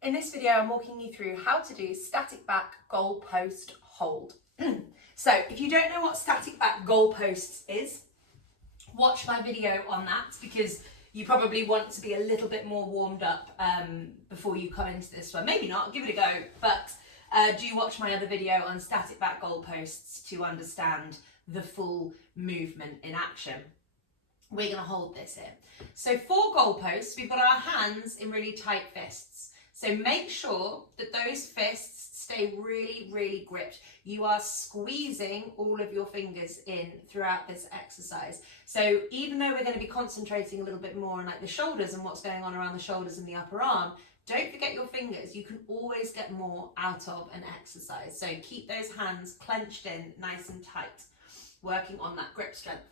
In this video, I'm walking you through how to do static back goalpost hold. So if you don't know what static back goalposts is, watch my video on that because you probably want to be a little bit more warmed up before you come into this one. Maybe not, give it a go, but do watch my other video on static back goalposts to understand the full movement in action. We're going to hold this here. So for goalposts, we've got our hands in really tight fists. So make sure that those fists stay really, really gripped. You are squeezing all of your fingers in throughout this exercise. So even though we're going to be concentrating a little bit more on like the shoulders and what's going on around the shoulders and the upper arm, don't forget your fingers. You can always get more out of an exercise. So keep those hands clenched in nice and tight, working on that grip strength.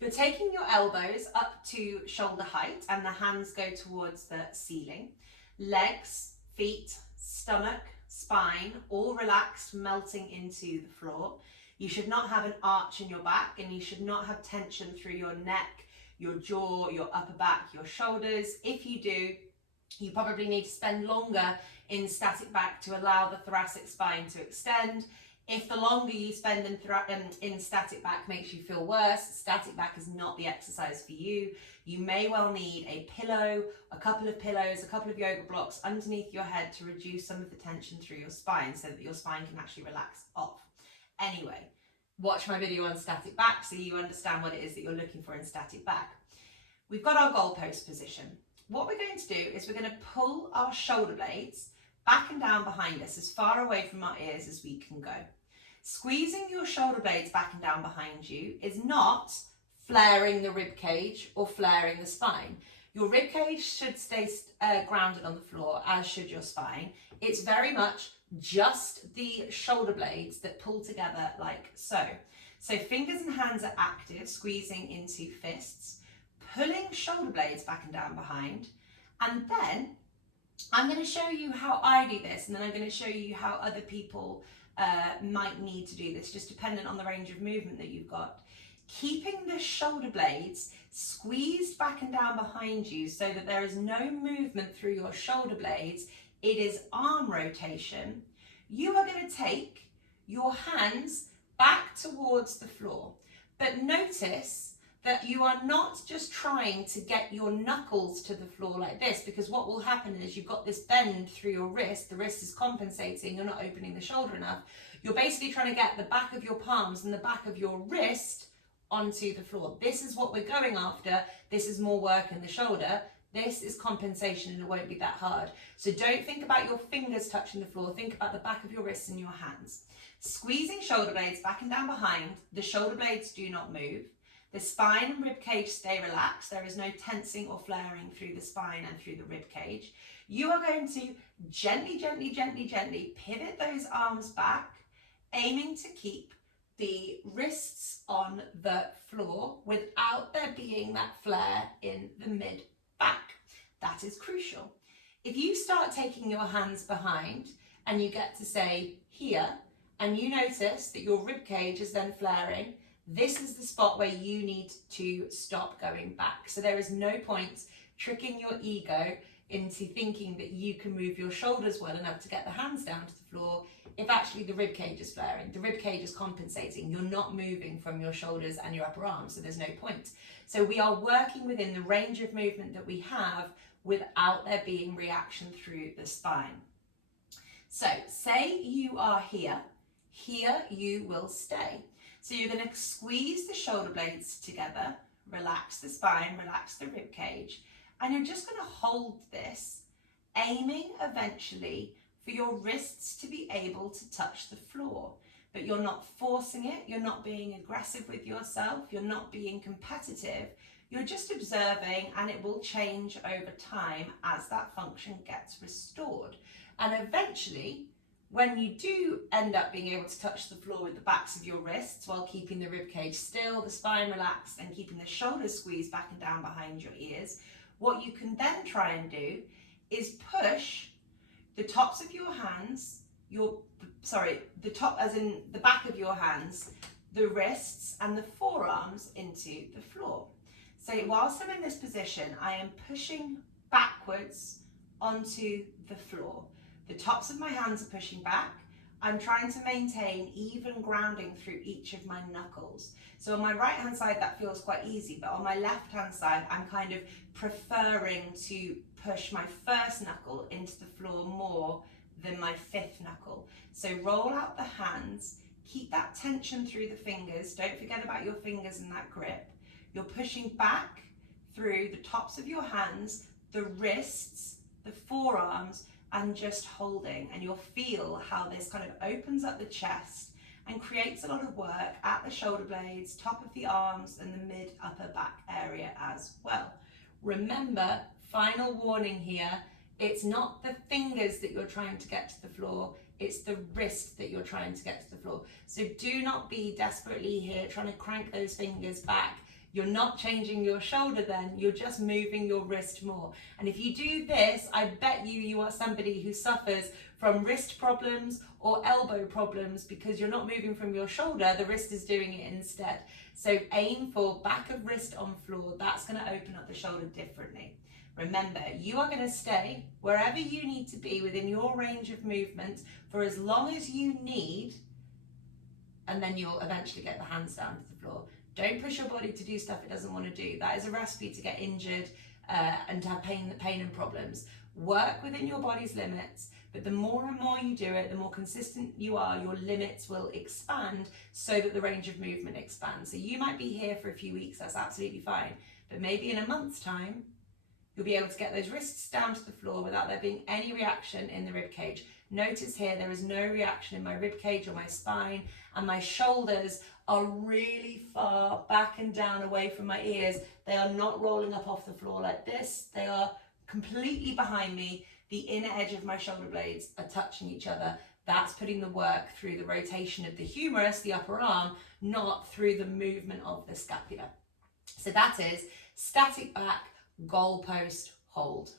You're taking your elbows up to shoulder height and the hands go towards the ceiling. Legs, feet, stomach, spine, all relaxed, melting into the floor. You should not have an arch in your back and you should not have tension through your neck, your jaw, your upper back, your shoulders. If you do, you probably need to spend longer in static back to allow the thoracic spine to extend. If the longer you spend in static back makes you feel worse, static back is not the exercise for you. You may well need a pillow, a couple of pillows, a couple of yoga blocks underneath your head to reduce some of the tension through your spine so that your spine can actually relax off. Anyway, watch my video on static back so you understand what it is that you're looking for in static back. We've got our goalpost position. What we're going to do is we're going to pull our shoulder blades back and down behind us as far away from our ears as we can go. Squeezing your shoulder blades back and down behind you is not flaring the rib cage or flaring the spine. Your rib cage should stay grounded on the floor, as should your spine. It's very much just the shoulder blades that pull together like so. So fingers and hands are active, squeezing into fists, pulling shoulder blades back and down behind, and then I'm going to show you how I do this, and then I'm going to show you how other people might need to do this, just dependent on the range of movement that you've got. Keeping the shoulder blades squeezed back and down behind you so that there is no movement through your shoulder blades, it is arm rotation. You are going to take your hands back towards the floor, but notice that you are not just trying to get your knuckles to the floor like this, because what will happen is you've got this bend through your wrist, the wrist is compensating, you're not opening the shoulder enough. You're basically trying to get the back of your palms and the back of your wrist onto the floor. This is what we're going after. This is more work in the shoulder. This is compensation and it won't be that hard. So don't think about your fingers touching the floor, think about the back of your wrists and your hands. Squeezing shoulder blades back and down behind, the shoulder blades do not move. The spine and rib cage stay relaxed. There is no tensing or flaring through the spine and through the rib cage. You are going to gently, gently, gently, gently pivot those arms back, aiming to keep the wrists on the floor without there being that flare in the mid back. That is crucial. If you start taking your hands behind and you get to say here, and you notice that your rib cage is then flaring, this is the spot where you need to stop going back. So there is no point tricking your ego into thinking that you can move your shoulders well enough to get the hands down to the floor if actually the rib cage is flaring. The rib cage is compensating. You're not moving from your shoulders and your upper arms, so there's no point. So we are working within the range of movement that we have without there being reaction through the spine. So say you are here, here you will stay. So you're going to squeeze the shoulder blades together, relax the spine, relax the rib cage, and you're just going to hold this, aiming eventually for your wrists to be able to touch the floor. But you're not forcing it, you're not being aggressive with yourself, you're not being competitive, you're just observing, and it will change over time as that function gets restored. And eventually, when you do end up being able to touch the floor with the backs of your wrists while keeping the rib cage still, the spine relaxed, and keeping the shoulders squeezed back and down behind your ears, what you can then try and do is push the tops of your hands, the top as in the back of your hands, the wrists and the forearms into the floor. So whilst I'm in this position, I am pushing backwards onto the floor. The tops of my hands are pushing back. I'm trying to maintain even grounding through each of my knuckles. So on my right hand side that feels quite easy, but on my left hand side I'm kind of preferring to push my first knuckle into the floor more than my fifth knuckle. So roll out the hands, keep that tension through the fingers, don't forget about your fingers and that grip. You're pushing back through the tops of your hands, the wrists, the forearms, and just holding, and you'll feel how this kind of opens up the chest and creates a lot of work at the shoulder blades, top of the arms, and the mid upper back area as well. Remember, final warning here, it's not the fingers that you're trying to get to the floor, it's the wrist that you're trying to get to the floor. So do not be desperately here trying to crank those fingers back. You're not changing your shoulder then, you're just moving your wrist more. And if you do this, I bet you are somebody who suffers from wrist problems or elbow problems because you're not moving from your shoulder, the wrist is doing it instead. So aim for back of wrist on floor, that's gonna open up the shoulder differently. Remember, you are gonna stay wherever you need to be within your range of movement for as long as you need, and then you'll eventually get the hands down to the floor. Don't push your body to do stuff it doesn't want to do. That is a recipe to get injured and to have pain and problems. Work within your body's limits, but the more and more you do it, the more consistent you are, your limits will expand so that the range of movement expands. So you might be here for a few weeks, that's absolutely fine. But maybe in a month's time, you'll be able to get those wrists down to the floor without there being any reaction in the rib cage. Notice here, there is no reaction in my rib cage or my spine, and my shoulders are really far back and down away from my ears. They are not rolling up off the floor like this. They are completely behind me. The inner edge of my shoulder blades are touching each other. That's putting the work through the rotation of the humerus, the upper arm, not through the movement of the scapula. So that is static back, goalpost hold.